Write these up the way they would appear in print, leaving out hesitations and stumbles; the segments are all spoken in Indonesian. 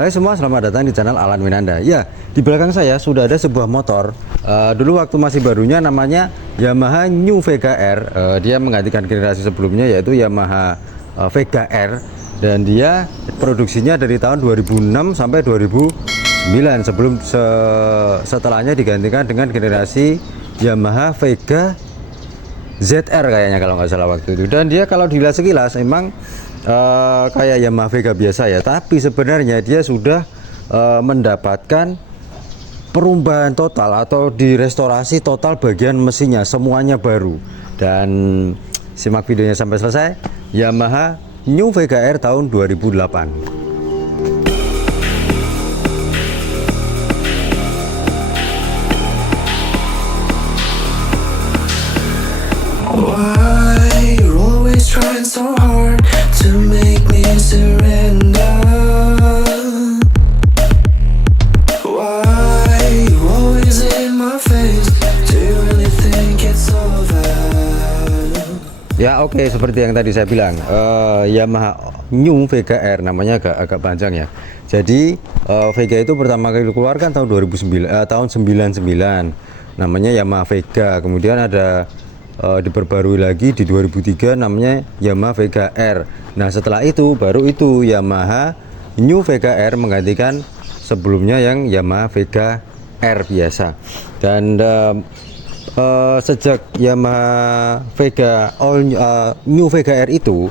Hai semua, selamat datang di channel Alan Winanda. Ya, di belakang saya sudah ada sebuah motor. Dulu waktu masih barunya namanya Yamaha New Vega R. Dia menggantikan generasi sebelumnya yaitu Yamaha Vega R. Dan dia produksinya dari tahun 2006 sampai 2009. Setelahnya digantikan dengan generasi Yamaha Vega ZR kayaknya kalau nggak salah waktu itu. Dan dia kalau dilihat sekilas memang kayak Yamaha Vega biasa ya, tapi sebenarnya dia sudah mendapatkan perubahan total atau direstorasi total bagian mesinnya, semuanya baru. Dan simak videonya sampai selesai. Yamaha New Vega R tahun 2008. Why you're always trying so hard to make me surrender? Why you always in my face? Do you really think it's over? Ya oke, seperti yang tadi saya bilang, Yamaha New Vega R namanya agak panjang ya. Jadi Vega itu pertama kali dikeluarkan tahun 2009, tahun 99 namanya Yamaha Vega. Kemudian ada diperbarui lagi di 2003 namanya Yamaha Vega R. Nah setelah itu baru itu Yamaha New Vega R menggantikan sebelumnya yang Yamaha Vega R biasa. Dan sejak Yamaha Vega New Vega R itu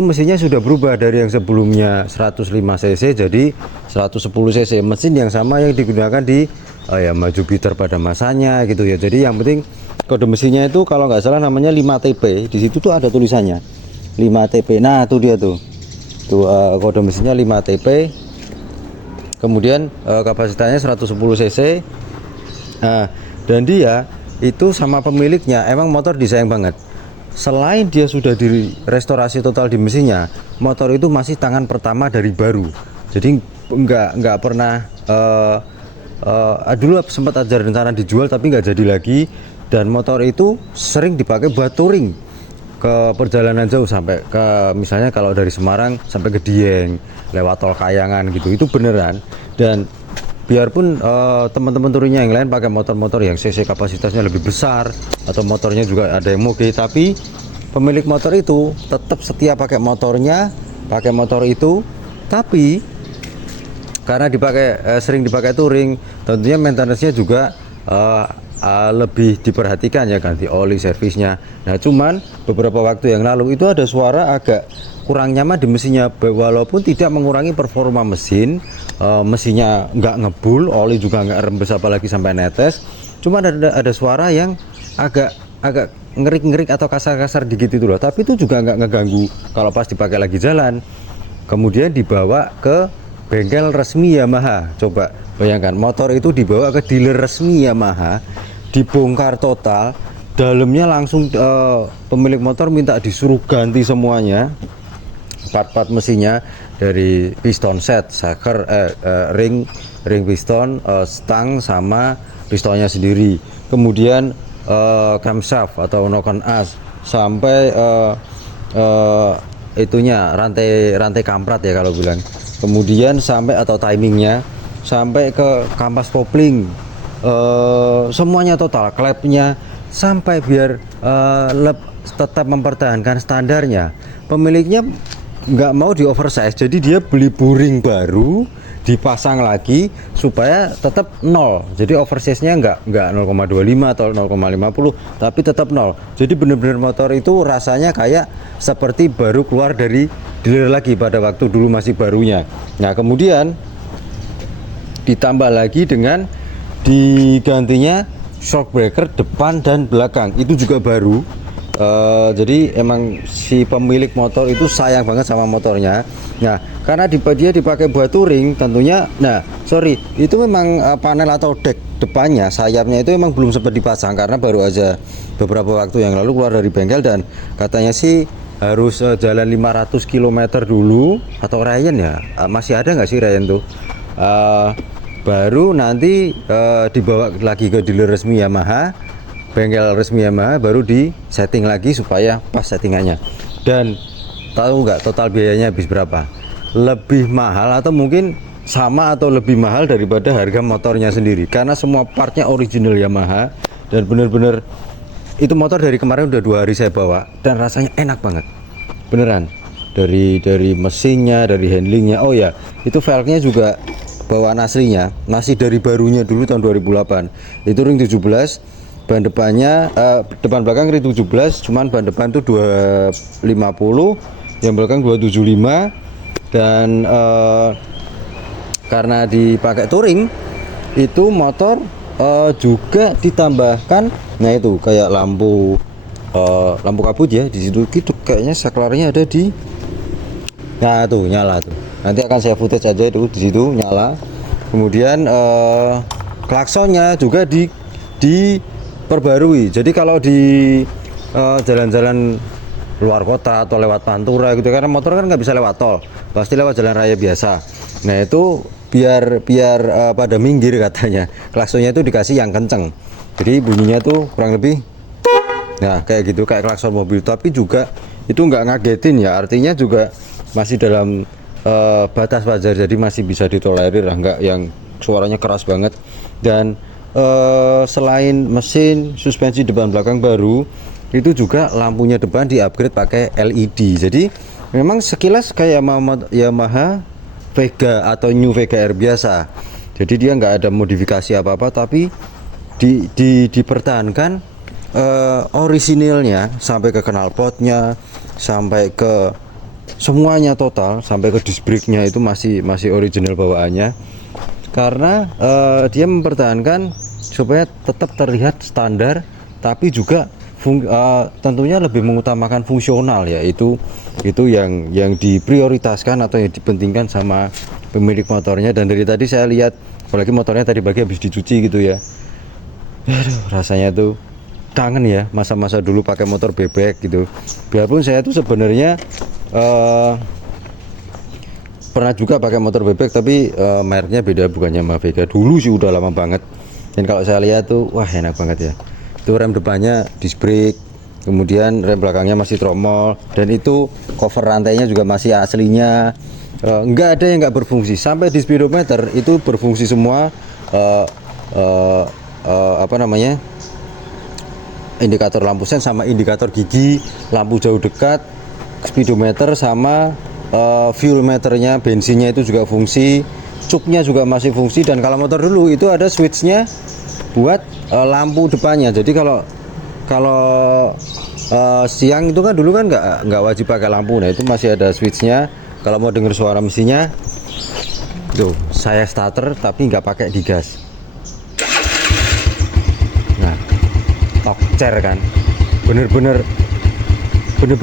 mesinnya sudah berubah dari yang sebelumnya 105 cc jadi 110 cc, mesin yang sama yang digunakan di Yamaha Jupiter pada masanya gitu ya. Jadi yang penting kode mesinnya itu kalau nggak salah namanya 5TP. Di situ tuh ada tulisannya 5TP. Nah, itu dia tuh. Kode mesinnya 5TP. Kemudian kapasitasnya 110 cc. Nah, dan dia itu sama pemiliknya emang motor disayang banget. Selain dia sudah direstorasi total di mesinnya, motor itu masih tangan pertama dari baru. Jadi nggak pernah dulu sempat ada rencana dijual tapi nggak jadi lagi. Dan motor itu sering dipakai buat touring ke perjalanan jauh, sampai ke misalnya kalau dari Semarang sampai ke Dieng lewat tol Kayangan gitu, itu beneran. Dan biarpun teman-teman touringnya yang lain pakai motor-motor yang cc kapasitasnya lebih besar atau motornya juga ada yang moge, tapi pemilik motor itu tetap setia pakai motornya, pakai motor itu. Tapi karena sering dipakai touring, tentunya maintenance-nya juga lebih diperhatikan ya, ganti oli, servisnya. Nah cuman beberapa waktu yang lalu itu ada suara agak kurang nyaman di mesinnya, walaupun tidak mengurangi performa mesin. Mesinnya nggak ngebul, oli juga nggak rembes apalagi sampai netes. Cuman ada suara yang agak ngerik-ngerik atau kasar-kasar dikit itu loh, tapi itu juga nggak ngeganggu kalau pas dipakai lagi jalan. Kemudian dibawa ke bengkel resmi Yamaha. Coba bayangkan, motor itu dibawa ke dealer resmi Yamaha, dibongkar total, dalamnya langsung pemilik motor minta disuruh ganti semuanya, part-part mesinnya, dari piston set, shaker, ring piston, stang sama pistonnya sendiri, kemudian crankshaft atau knock-on as, sampai itunya rantai kamprat ya kalau bilang, kemudian sampai atau timingnya, sampai ke kampas kopling, semuanya total, klepnya, sampai biar tetap mempertahankan standarnya. Pemiliknya nggak mau di oversize, jadi dia beli buring baru dipasang lagi supaya tetap nol. Jadi oversize-nya nggak 0,25 atau 0,50, tapi tetap nol. Jadi bener-bener motor itu rasanya kayak seperti baru keluar dari dealer lagi pada waktu dulu masih barunya. Nah kemudian ditambah lagi dengan digantinya shock breaker depan dan belakang, itu juga baru. Jadi emang si pemilik motor itu sayang banget sama motornya. Nah karena dia dipakai buat touring tentunya. Nah sorry, itu memang panel atau deck depannya, sayapnya itu emang belum sempat dipasang karena baru aja beberapa waktu yang lalu keluar dari bengkel. Dan katanya sih harus jalan 500 km dulu, atau Ryan ya, masih ada nggak sih Ryan tuh, baru nanti dibawa lagi ke dealer resmi Yamaha, bengkel resmi Yamaha, baru di setting lagi supaya pas settingannya. Dan tahu nggak total biayanya habis berapa? Lebih mahal atau mungkin sama atau lebih mahal daripada harga motornya sendiri, karena semua partnya original Yamaha. Dan bener-bener itu motor dari kemarin udah 2 hari saya bawa dan rasanya enak banget beneran, dari mesinnya, dari handlingnya. Oh ya, itu velgnya juga bawaan aslinya, masih dari barunya dulu tahun 2008. Itu ring 17, ban depannya depan belakang ring 17, cuman ban depan tuh 250, yang belakang 275. Dan karena dipakai touring, itu motor juga ditambahkan, nah itu kayak lampu kabut ya di situ gitu, kayaknya saklarnya ada di, nah tuh nyala tuh, nanti akan saya footage aja itu di situ nyala. Kemudian klaksonnya juga diperbarui, jadi kalau di jalan-jalan luar kota atau lewat Pantura gitu, karena motor kan nggak bisa lewat tol, pasti lewat jalan raya biasa. Nah itu biar pada minggir katanya, klaksonnya itu dikasih yang kenceng, jadi bunyinya tuh kurang lebih nah kayak gitu, kayak klakson mobil, tapi juga itu nggak ngagetin ya, artinya juga masih dalam batas wajar, jadi masih bisa ditolerir lah, nggak yang suaranya keras banget. Dan selain mesin, suspensi depan belakang baru, itu juga lampunya depan di upgrade pakai LED. Jadi memang sekilas kayak Yamaha Vega atau New Vega R biasa, jadi dia nggak ada modifikasi apa-apa, tapi dipertahankan orisinilnya sampai ke knalpotnya, sampai ke semuanya total, sampai ke disc brake-nya itu masih original bawaannya, karena dia mempertahankan supaya tetap terlihat standar, tapi juga tentunya lebih mengutamakan fungsional ya, itu yang diprioritaskan atau yang dipentingkan sama pemilik motornya. Dan dari tadi saya lihat, apalagi motornya tadi pagi habis dicuci gitu ya, aduh rasanya tuh kangen ya masa-masa dulu pakai motor bebek gitu. Biarpun saya tuh sebenarnya pernah juga pakai motor bebek, tapi mereknya beda, bukannya Yamaha Vega dulu sih, udah lama banget. Dan kalau saya lihat tuh wah enak banget ya, itu rem depannya disc brake, kemudian rem belakangnya masih tromol, dan itu cover rantainya juga masih aslinya, nggak ada yang nggak berfungsi. Sampai di speedometer itu berfungsi semua, apa namanya, indikator lampu sen sama indikator gigi, lampu jauh dekat, speedometer sama fuel meternya, bensinnya itu juga fungsi, cupnya juga masih fungsi. Dan kalau motor dulu itu ada switchnya buat lampu depannya, jadi kalau siang itu kan dulu kan nggak wajib pakai lampu. Nah itu masih ada switchnya, kalau mau dengar suara mesinnya tuh, saya starter tapi nggak pakai digas. Nah top chair kan, bener-bener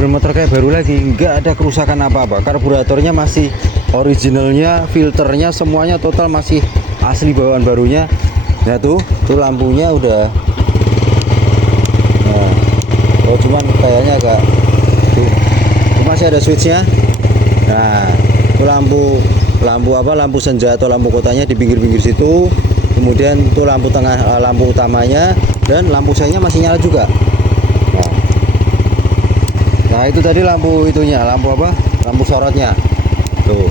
motor kayak baru lagi, nggak ada kerusakan apa-apa, karburatornya masih originalnya, filternya semuanya total masih asli bawaan barunya. Nah tuh lampunya udah, nah, oh cuman kayaknya agak tuh, masih ada switchnya. Nah itu lampu senja atau lampu kotanya di pinggir-pinggir situ. Kemudian tuh lampu tengah, lampu utamanya, dan lampu sengnya masih nyala juga. Nah itu tadi lampu itunya, lampu apa? Lampu sorotnya. Tuh.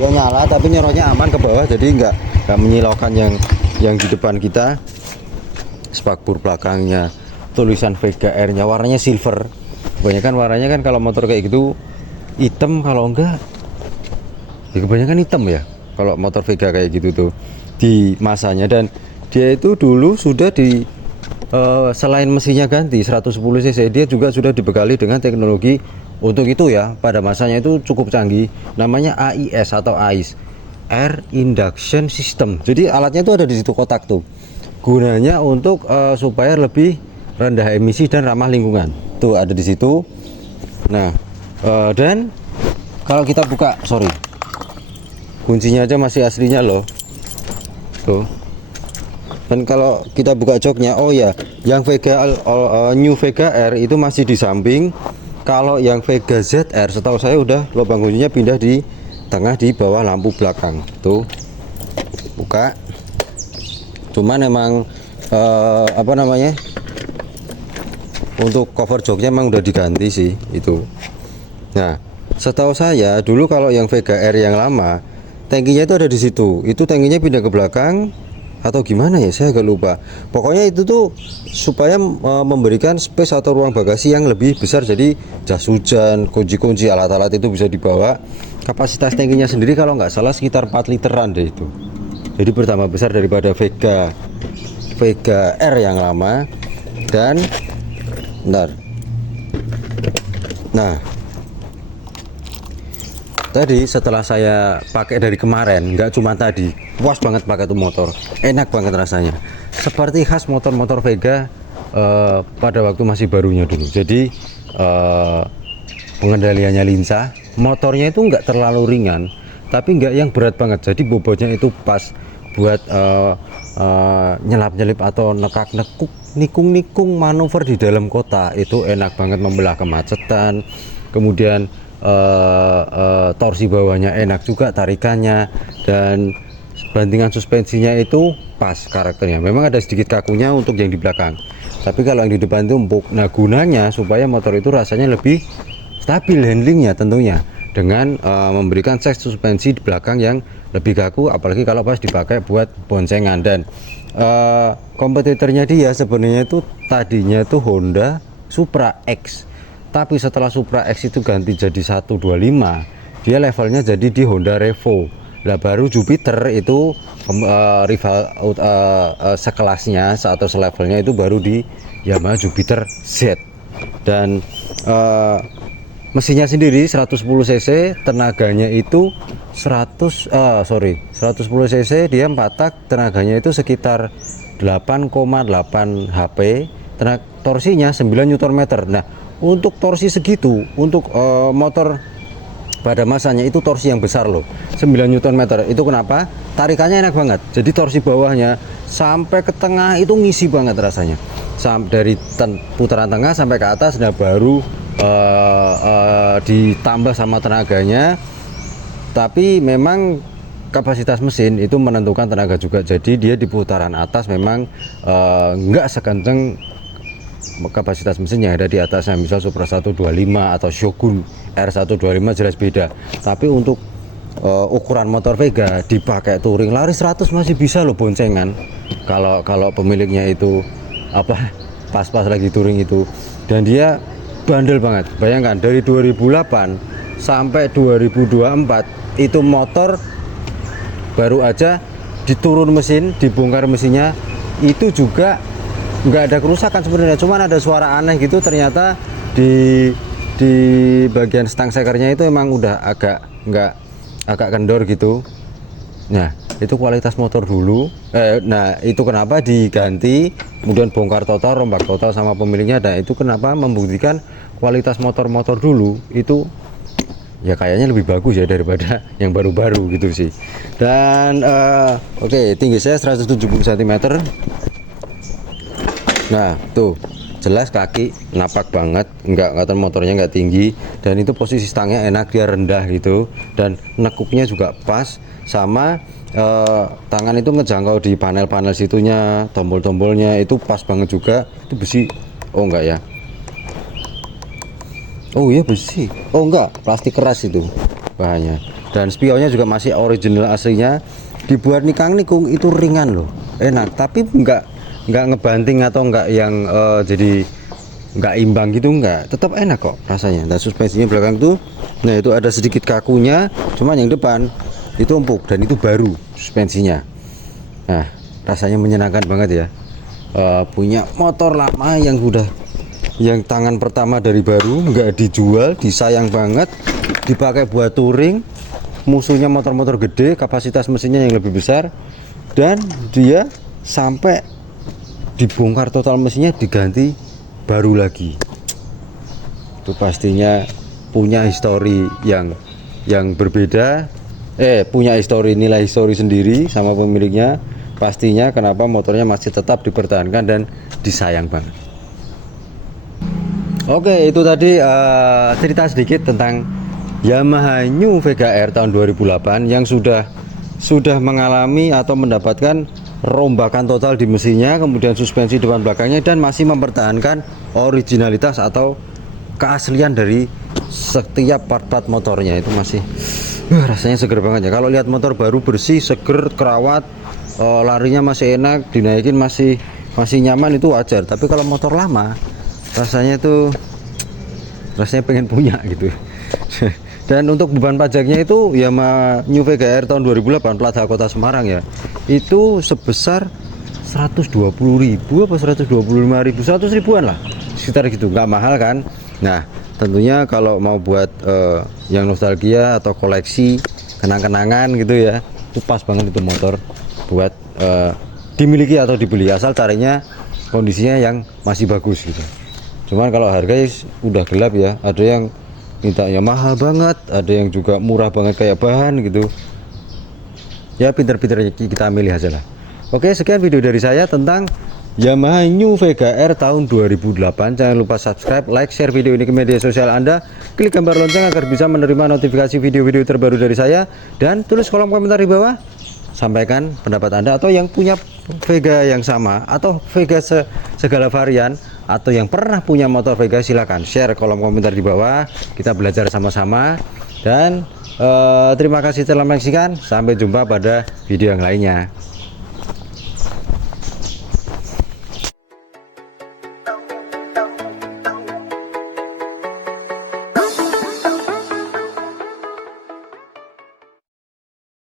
Dia nyala tapi nyorotnya aman ke bawah, jadi nggak menyilaukan yang di depan kita. Spakbor belakangnya tulisan Vega R-nya, warnanya silver. Kebanyakan warnanya kan kalau motor kayak gitu hitam, kalau enggak ya kebanyakan hitam ya kalau motor Vega kayak gitu tuh di masanya. Dan dia itu dulu sudah selain mesinnya ganti 110 cc, dia juga sudah dibekali dengan teknologi untuk itu ya, pada masanya itu cukup canggih, namanya AIS atau AIS, Air Induction System. Jadi alatnya itu ada di situ, kotak tuh, gunanya untuk supaya lebih rendah emisi dan ramah lingkungan, tuh ada di situ. Nah dan kalau kita buka, kuncinya aja masih aslinya loh tuh. Dan kalau kita buka joknya, oh ya, yang Vega New Vega R itu masih di samping. Kalau yang Vega ZR setahu saya udah lubang kuncinya pindah di tengah di bawah lampu belakang. Tuh buka, cuman emang apa namanya, untuk cover joknya emang udah diganti sih itu. Nah setahu saya dulu kalau yang Vega R yang lama tangkinya itu ada di situ. Itu tangkinya pindah ke belakang atau gimana ya, saya agak lupa. Pokoknya itu tuh supaya memberikan space atau ruang bagasi yang lebih besar, jadi jas hujan, kunci-kunci, alat-alat itu bisa dibawa. Kapasitas tangkinya sendiri kalau nggak salah sekitar 4 literan deh itu. Jadi bertambah besar daripada Vega R yang lama. Dan bentar. Nah, tadi setelah saya pakai dari kemarin, nggak cuma tadi, puas banget pakai tuh motor, enak banget rasanya, seperti khas motor-motor Vega pada waktu masih barunya dulu. Jadi pengendaliannya lincah, motornya itu nggak terlalu ringan, tapi nggak yang berat banget. Jadi bobotnya itu pas buat nyelap-nyelip atau nekak-nekuk, nikung-nikung manuver di dalam kota itu enak banget, membelah kemacetan. Kemudian torsi bawahnya enak juga tarikannya, dan bantingan suspensinya itu pas karakternya. Memang ada sedikit kakunya untuk yang di belakang, tapi kalau yang di depan itu empuk. Nah, gunanya supaya motor itu rasanya lebih stabil handlingnya tentunya, dengan memberikan set suspensi di belakang yang lebih kaku, apalagi kalau pas dipakai buat boncengan. Dan kompetitornya dia sebenarnya itu tadinya itu Honda Supra X, tapi setelah Supra X itu ganti jadi 125, dia levelnya jadi di Honda Revo. Lah baru Jupiter itu rival sekelasnya atau selevelnya itu baru di Yamaha Jupiter Z. Dan mesinnya sendiri 110 cc, tenaganya itu 110 cc, dia 4 tak, tenaganya itu sekitar 8,8 HP, torsinya 9 Nm. Nah, untuk torsi segitu, untuk motor pada masanya itu torsi yang besar loh, 9 Nm. Itu kenapa? Tarikannya enak banget. Jadi torsi bawahnya sampai ke tengah itu ngisi banget rasanya. Dari putaran tengah sampai ke atas, nah baru ditambah sama tenaganya. Tapi memang kapasitas mesin itu menentukan tenaga juga. Jadi dia di putaran atas memang nggak sekenceng kapasitas mesin yang ada di atasnya. Misal Supra 125 atau Shogun R125 jelas beda. Tapi untuk ukuran motor Vega dipakai touring lari 100 masih bisa loh boncengan. Kalau pemiliknya itu pas-pas lagi touring itu. Dan dia bandel banget. Bayangkan dari 2008 sampai 2024 itu motor baru aja diturun mesin, dibongkar mesinnya, itu juga nggak ada kerusakan sebenarnya, cuman ada suara aneh gitu. Ternyata di bagian stang sekernya itu emang udah agak kendor gitu. Nah, itu kualitas motor dulu. Nah, itu kenapa diganti, kemudian bongkar total, rombak total sama pemiliknya. Dan itu kenapa membuktikan kualitas motor-motor dulu itu ya kayaknya lebih bagus ya daripada yang baru-baru gitu sih. Dan oke, tinggi saya 170 cm. Nah, tuh jelas kaki napak banget, nggak motornya nggak tinggi, dan itu posisi stangnya enak, dia rendah gitu, dan nekuknya juga pas, sama tangan itu ngejangkau di panel-panel situnya, tombol-tombolnya itu pas banget juga. Itu besi, oh enggak ya, oh iya besi, oh enggak, plastik keras itu bahannya. Dan spionnya juga masih original aslinya, dibuat nikang-nikung itu ringan loh, enak. Tapi nggak ngebanting atau enggak yang jadi nggak imbang gitu, enggak, tetap enak kok rasanya. Dan suspensinya belakang tuh, nah itu ada sedikit kakunya, cuman yang depan itu empuk dan itu baru suspensinya. Nah, rasanya menyenangkan banget ya, punya motor lama yang tangan pertama dari baru, nggak dijual, disayang banget, dipakai buat touring. Musuhnya motor-motor gede, kapasitas mesinnya yang lebih besar, dan dia sampai dibongkar total mesinnya, diganti baru lagi. Itu pastinya punya histori yang berbeda, punya nilai histori sendiri sama pemiliknya. Pastinya kenapa motornya masih tetap dipertahankan dan disayang banget. Oke, itu tadi cerita sedikit tentang Yamaha New Vega R tahun 2008 yang sudah mengalami atau mendapatkan rombakan total di mesinnya, kemudian suspensi depan belakangnya, dan masih mempertahankan originalitas atau keaslian dari setiap part-part motornya. Itu masih Rasanya seger banget ya. Kalau lihat motor baru bersih, seger, kerawat, larinya masih enak, dinaikin masih nyaman, itu wajar. Tapi kalau motor lama, rasanya pengen punya gitu. Dan untuk beban pajaknya itu Yamaha New Vega R tahun 2008 plat H Kota Semarang ya, itu sebesar 120.000 apa 125.000, 100 ribuan lah sekitar gitu, nggak mahal kan. Nah tentunya kalau mau buat yang nostalgia atau koleksi kenang-kenangan gitu ya, itu pas banget itu motor buat dimiliki atau dibeli, asal carinya kondisinya yang masih bagus gitu. Cuman kalau harganya udah gelap ya, ada yang minta yang mahal banget, ada yang juga murah banget kayak bahan gitu ya. Pinter-pinter kita milih aja lah. Oke, sekian video dari saya tentang Yamaha New Vega R tahun 2008. Jangan lupa subscribe, like, share video ini ke media sosial Anda, klik gambar lonceng agar bisa menerima notifikasi video-video terbaru dari saya, dan tulis kolom komentar di bawah, sampaikan pendapat Anda, atau yang punya Vega yang sama atau Vega segala varian, atau yang pernah punya motor Vega, silahkan share kolom komentar di bawah, kita belajar sama-sama. Dan terima kasih telah menyaksikan, sampai jumpa pada video yang lainnya.